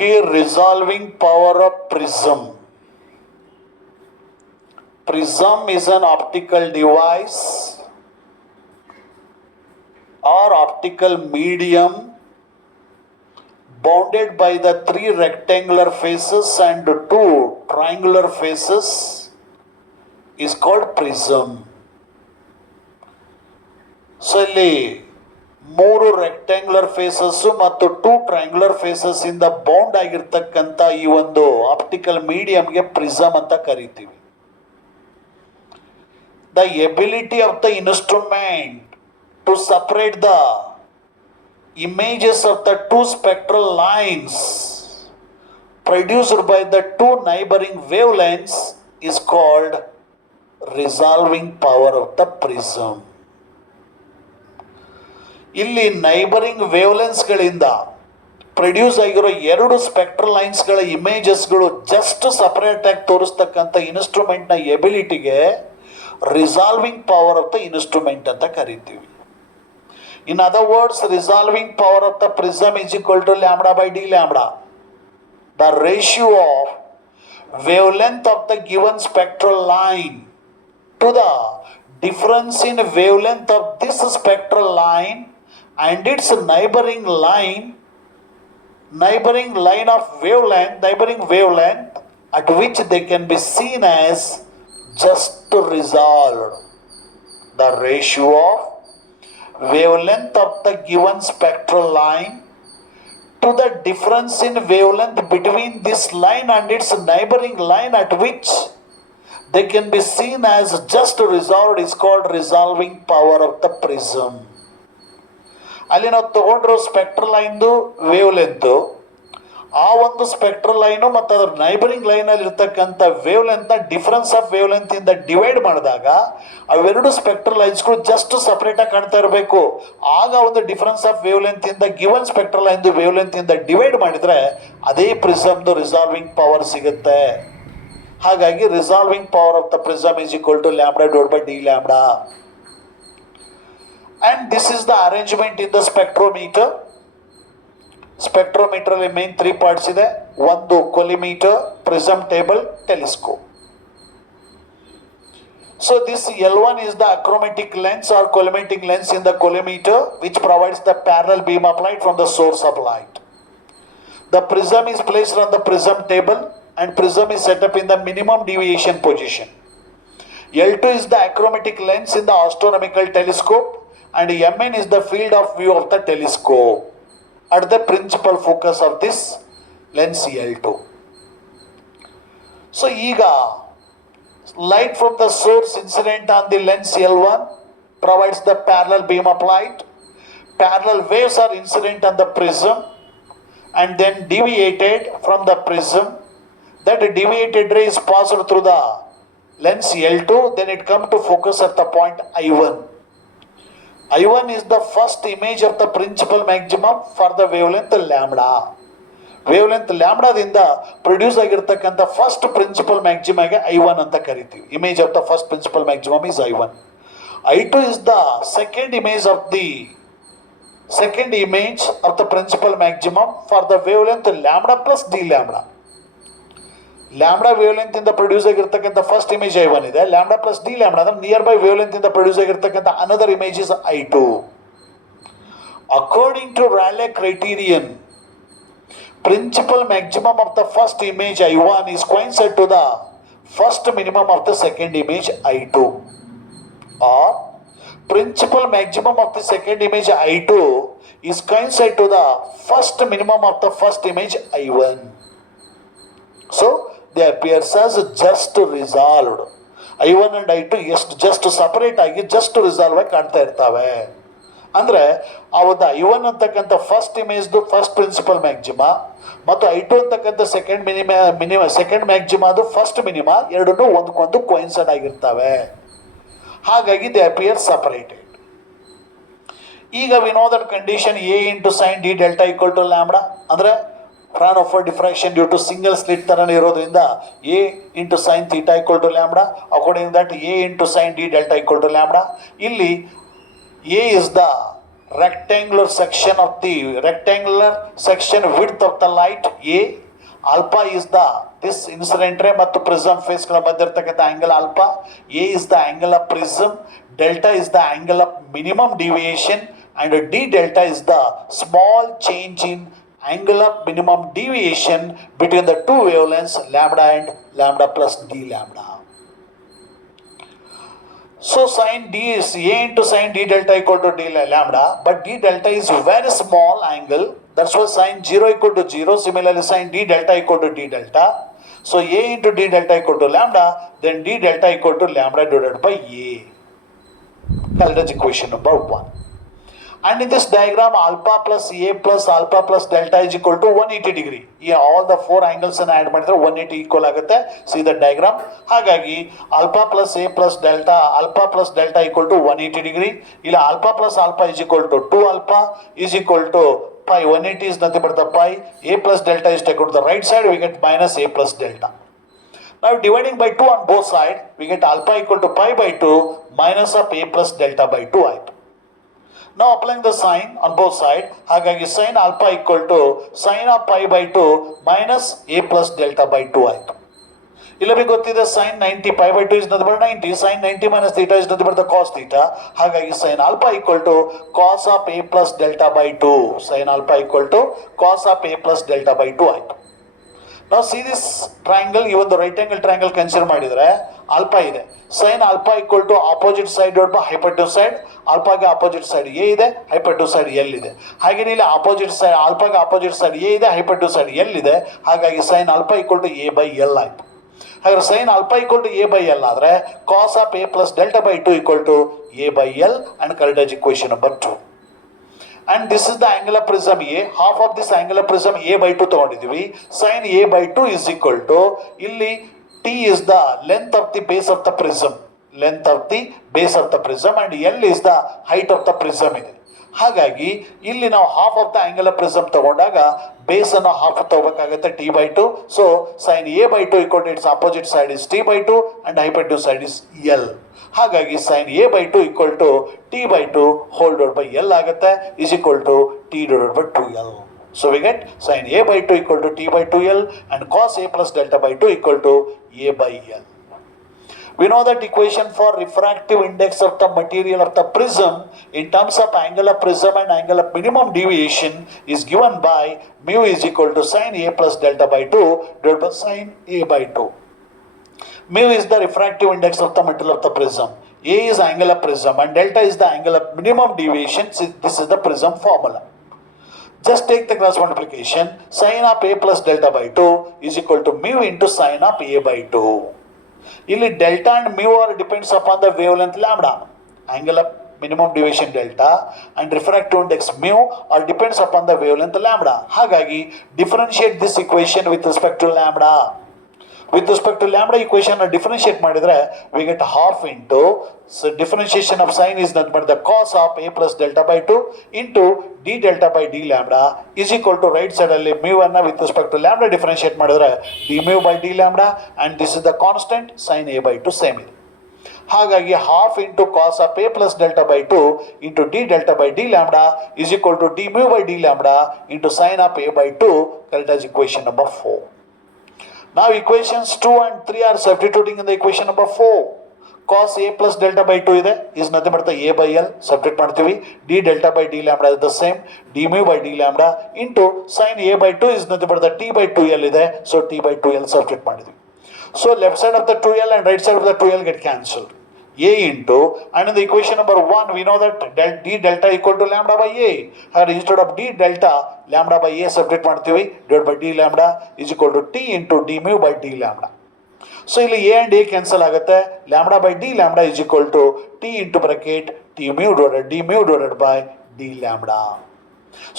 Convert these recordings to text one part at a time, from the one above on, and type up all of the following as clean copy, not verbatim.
Okay, resolving power of prism. Prism is an optical device or optical medium bounded by the three rectangular faces and two triangular faces is called prism. So ಇಲ್ಲಿ ಮೂರು rectangular faces ಮತ್ತು two triangular faces ಇಂದ bound ಆಗಿರ್ತಕ್ಕಂಥ ಈ ಒಂದು optical ಮೀಡಿಯಂಗೆ prism ಅಂತ ಕರಿತೀವಿ. The ability of the instrument to separate the images of the two spectral lines produced by the two neighboring wavelengths is called resolving power of the prism. ಇಲ್ಲಿ neighbouring ವೇವ್ಲೆನ್ಸ್ಗಳಿಂದ produce ಆಗಿರೋ ಎರಡು spectral ಲೈನ್ಸ್ಗಳ ಇಮೇಜಸ್ಗಳು just separate ಆಗಿ ತೋರಿಸ್ತಕ್ಕಂಥ ಇನ್ಸ್ಟ್ರೂಮೆಂಟ್ನ ಎಬಿಲಿಟಿಗೆ resolving power of the instrument ಅಂತ ಕರಿತೀವಿ. In other words, resolving power of the prism is equal to lambda by d lambda. The ratio of wavelength of the given spectral line to the difference in wavelength of this spectral line and its neighboring line of wavelength at which they can be seen as just resolved. The ratio of wavelength of the given spectral line to the difference in wavelength between this line and its neighboring line at which they can be seen as just resolved is called resolving power of the prism. ಅಲ್ಲಿ ನಾವು ತಗೊಂಡ್ರು ಸ್ಪೆಕ್ಟ್ರಲ್ ಲೈನ್ದು ವೇವ್ಲೆಂತು, ಆ ಒಂದು spectral line ಮತ್ತು ಅದರ ನೈಬರಿಂಗ್ ಲೈನಲ್ಲಿ ಇರ್ತಕ್ಕಂಥ ವೇವ್ಲೆಂತ್ನ ಡಿಫರೆನ್ಸ್ ಆಫ್ ವೇವ್ಲೆಂತ್ ಇಂದ ಡಿವೈಡ್ ಮಾಡಿದಾಗ ಅವೆರಡು ಸ್ಪೆಕ್ಟ್ರಲ್ ಲೈನ್ಸ್ಗಳು ಜಸ್ಟ್ ಸಪ್ರೇಟಾಗಿ ಕಾಣ್ತಾ ಇರಬೇಕು. ಆಗ ಒಂದು ಡಿಫರೆನ್ಸ್ ಆಫ್ ವೇವ್ಲೆಂತ್ ಇಂದ ಗಿವನ್ ಸ್ಪೆಕ್ಟ್ರಲ್ ಲೈನ್ದು ವೇವ್ಲೆಂತ್ ಇಂದ ಡಿವೈಡ್ ಮಾಡಿದ್ರೆ ಅದೇ ಪ್ರಿಸಮ್ದು ರಿಸಾಲ್ವಿಂಗ್ ಪವರ್ ಸಿಗುತ್ತೆ. ಹಾಗಾಗಿ resolving power of the prism is equal to lambda divide by D lambda. And this is the arrangement in the spectrometer. Spectrometer ಅಲ್ಲಿ main 3 parts ಇದೆ. ಒಂದು collimator, prism table, telescope. So this L1 is the achromatic lens or collimating lens in the collimator which provides the parallel beam of light from the source of light. The prism is placed on the prism table and prism is set up in the minimum deviation position. L2 is the achromatic lens in the astronomical telescope and Mn is the field of view of the telescope at the principal focus of this lens L2. So ಈಗ light from the source incident on the lens L1 provides the parallel beam of light. Parallel waves are incident on the prism and then deviated from the prism. That deviated ray is passed through the lens L2, then it comes to focus at the point I1. I1 is the first image of the principal maximum for the wavelength lambda. Wavelength ಲ್ಯಾಂಬ್ಡಾದಿಂದ produce ಆಗಿರ್ತಕ್ಕಂಥ first principal ಮ್ಯಾಕ್ಸಿಮಗೆ I1 ಅಂತ ಕರಿತೀವಿ. Image of the first principal maximum is I1. I2 is the second image of the principal maximum for the wavelength lambda plus d lambda. Lambda wavelength ಇಂದ produce ಆಗಿರ್ತಕ್ಕಂಥ first image I1 ಇದೆ. Lambda plus d lambda ಅಂದ್ರೆ nearby wavelength ಇಂದ produce ಆಗಿರ್ತಕ್ಕಂಥ another image is I2. According to Rayleigh criterion, principal maximum of the first image I1 is coincident to the first minimum of the second image I2, or principal maximum of the second image I2 is coincident to the first minimum of the first image I1. So they appear as just resolved. I1 and I2 just separate ಆಗಿ just resolve ಆಗಿ ಕಾಣ್ತಾ ಇರ್ತವೆ. ಅಂದರೆ ಆ ಒಂದು I1 ಅಂತಕ್ಕಂಥ ಫಸ್ಟ್ ಇಮೇಜ್ದು first principal ಮ್ಯಾಕ್ಸಿಮ ಮತ್ತು I2 ಅಂತಕ್ಕಂಥ ಸೆಕೆಂಡ್ ಮ್ಯಾಕ್ಸಿಮದು ಫಸ್ಟ್ ಮಿನಿಮ ಎರಡನ್ನೂ ಒಂದಕ್ಕೊಂದು ಕೋಯಿನ್ಸೈಡ್ ಆಗಿರ್ತವೆ. ಹಾಗಾಗಿ ದೇ ಅಪಿಯರ್ ಸಪರೇಟೆಡ್. ಈಗ we know that condition A into sine d delta equal to lambda ಅಂದರೆ Fraunhofer diffraction due to single slit ಥರನೇ ಇರೋದ್ರಿಂದ A into sine theta equal to lambda. According that A into sine d delta equal to lambda. ಇಲ್ಲಿ A is the rectangular section width of the light A. Alpha is this incident ray ಮತ್ತು prism face ಗಳ ಮಧ್ಯ ಇರತಕ್ಕಂಥ angle alpha. A is the angle of prism. Delta is the angle of minimum deviation, and d delta is the small change in angle of minimum deviation between the two wavelengths lambda and lambda plus d lambda. So sin d is A into sin d delta equal to d lambda, but d delta is very small angle. That's why sin 0 equal to 0. Similarly, sin d delta equal to d delta. So A into d delta equal to lambda, then d delta equal to lambda divided by A. Calder's equation number 1. And in this diagram, alpha plus A plus alpha plus delta is equal to 180 degree. Yeah, all the four angles and add ಮಾಡಿದ್ರೆ 180 equal ಆಗುತ್ತೆ. See the diagram. ಹಾಗಾಗಿ alpha plus A plus delta equal to 180 degree. ಇಲ್ಲ alpha plus alpha is equal to 2 alpha is equal to pi. 180 is nothing but the pi. A plus delta is taken to the right side. We get minus A plus delta. Now dividing by 2 on both sides, we get alpha equal to pi by 2 minus of A plus delta by 2 ಆಯಿತು. Now applying the sign on both sides, ಹಾಗಾಗಿ sin alpha equal to sin of pi by 2 minus A plus delta by 2 ಆಯಿತು. ಇಲ್ಲಿ ನಮಗೆ ಗೊತ್ತಿದೆ sin 90 pi by 2 is nothing but 90, sin 90 minus theta is nothing but the cos theta. ಹಾಗಾಗಿ sin alpha equal to cos of A plus delta by 2. Sin alpha equal to cos of A plus delta by 2 ಆಯಿತು. Now see this triangle, ಈ ಒಂದು right angle triangle consider ಮಾಡಿದರೆ alpha ಇದೆ. Sine alpha equal to opposite side divide by hypotenuse side. ಆಲ್ಫಾಗೆ opposite side a ಇದೆ, hypotenuse side l ಇದೆ. ಹಾಗೆ ಇಲ್ಲಿ ಆಪೋಸಿಟ್ ಸೈಡ್ ಆಲ್ಫಾಗೆ ಆಪೋಸಿಟ್ ಸೈಡ್ ಎ ಇದೆ, ಹೈಪರ್ಟ್ಯೂಸ್ ಸೈಡ್ ಎಲ್ ಇದೆ. ಹಾಗಾಗಿ sine alpha equal to a by l ಆಯಿತು. ಹಾಗಾದ್ರೆ sine alpha equal to a by l ಆದರೆ cos of a plus delta by 2 equal to a by L and Calder's equation number 2. And this is the angle of prism A. Half of this angle of prism A by 2 ತಗೊಂಡಿದ್ದೀವಿ. Sin A by 2 is equal to, ಇಲ್ಲಿ T is the length of the base of the prism. Length of the base of the prism and L is the height of the prism ಇದೆ. ಹಾಗಾಗಿ ಇಲ್ಲಿ ನಾವು half of the angle of prism ತಗೊಂಡಾಗ base ಅನ್ನು half ತಗೋಬೇಕಾಗುತ್ತೆ t by 2. So sine a by 2 equal to its opposite side is t by 2 and hypotenuse side is l. ಹಾಗಾಗಿ sine a by 2 equal to t by 2 whole divide by l ಆಗುತ್ತೆ is equal to t divide by 2l. So we get sin a by 2 equal to t by 2l and cos a plus delta by 2 equal to a by l. We know that equation for refractive index of the material of the prism in terms of angle of prism and angle of minimum deviation is given by mu is equal to sin a plus delta by 2 divided by sin a by 2. Mu is the refractive index of the material of the prism. A is angle of prism and delta is the angle of minimum deviation. This is the prism formula. Just take the cross multiplication. Sin of a plus delta by 2 is equal to mu into sin of a by 2. ಇಲ್ಲಿ delta and mu are depends upon the wavelength lambda. Angle of minimum deviation delta and refractive index mu are depends upon the wavelength lambda. ಹಾಗಾಗಿ differentiate this equation with respect to lambda. With respect to lambda equation differentiate ಮಾಡಿದ್ರೆ we get half into, so differentiation of sin is nothing but the cos of a plus delta by 2 into d delta by d lambda is equal to right side ಅಲ್ಲಿ mu ಅನ್ನ with respect to lambda differentiate ಮಾಡಿದ್ರೆ d mu by d lambda and this is the constant sin a by 2 same ಇದೆ. ಹಾಗಾಗಿ half into cos of a plus delta by 2 into d delta by d lambda is equal to d mu by d lambda into sin of a by 2. Calder's equation number 4. Now equations 2 and 3 are substituting in the equation number 4. Cos a plus delta by 2 ಇದೆ is nothing but the a by l. Substitute ಮಾಡ್ತೀವಿ. d delta by d lambda is the same. d mu by d lambda into sin a by 2 is nothing but the t by 2l ಇದೆ. So t by 2l substitute ಮಾಡಿದ್ವಿ. So left side of the 2l and right side of the 2l get cancelled. A into, and in the equation number 1 we know that d delta equal to lambda by a. And instead of d delta lambda by a substitute ಮಾಡ್ತೀವಿ, divided by d lambda is equal to t into d mu by d lambda. So ಇಲ್ಲಿ a and a cancel ಆಗುತ್ತೆ. Lambda by d lambda is equal to t into bracket t mu divided d mu divided by d lambda.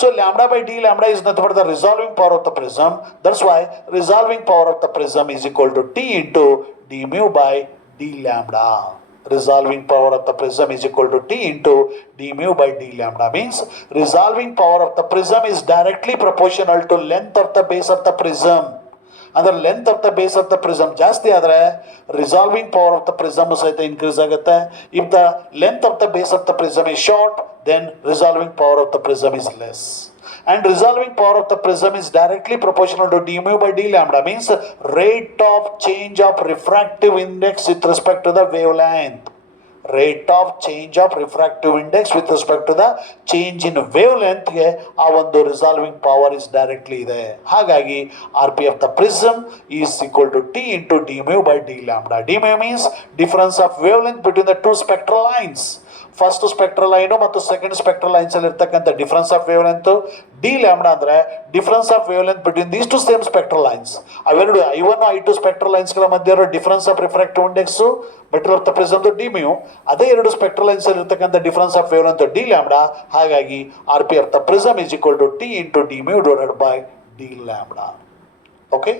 So lambda by d lambda is nothing but the resolving power of the prism. That's why resolving power of the prism is equal to t into d mu by d lambda. Resolving power of the prism is equal to t into d mu by d lambda means resolving power of the prism is directly proportional to length of the base of the prism. ಅಂದರೆ length of the base of the prism ಜಾಸ್ತಿ ಆದರೆ resolving power of the prism ಸಹಿತ increase ಆಗುತ್ತೆ. If the length of the base of the prism is short, then resolving power of the prism is less. And resolving power of the prism is directly proportional to d mu by d lambda, means rate of change of refractive index with respect to the wavelength. Rate of change of refractive index with respect to the change in wavelength ಗೆ ಆ ಒಂದು resolving power is directly ಇದೆ. ಹಾಗಾಗಿ R P of the prism is equal to t into d mu by D lambda. D mu means difference of wavelength between the two spectral lines. First spectral line ಮತ್ತು second spectral lines ಅಲ್ಲಿ ಇರ್ತಕ್ಕಂಥ difference of wavelength. D lambda ಅಂದ್ರೆ difference of wavelength between these two same spectral lines. ಅವೆರಡು I1 I2 spectral ಲೈನ್ಸ್ಗಳ ಮಧ್ಯೆ ಇರೋ difference of refractive index material of the prism D mu, ಅದೇ ಎರಡು ಸ್ಪೆಕ್ಟ್ರಲ್ ಲೈನ್ಸ್ ಅಲ್ಲಿ ಇರ್ತಕ್ಕಂಥ difference of wavelength d lambda. ಹಾಗಾಗಿ R P of the prism is equal to t into d mu divided by D lambda. Okay.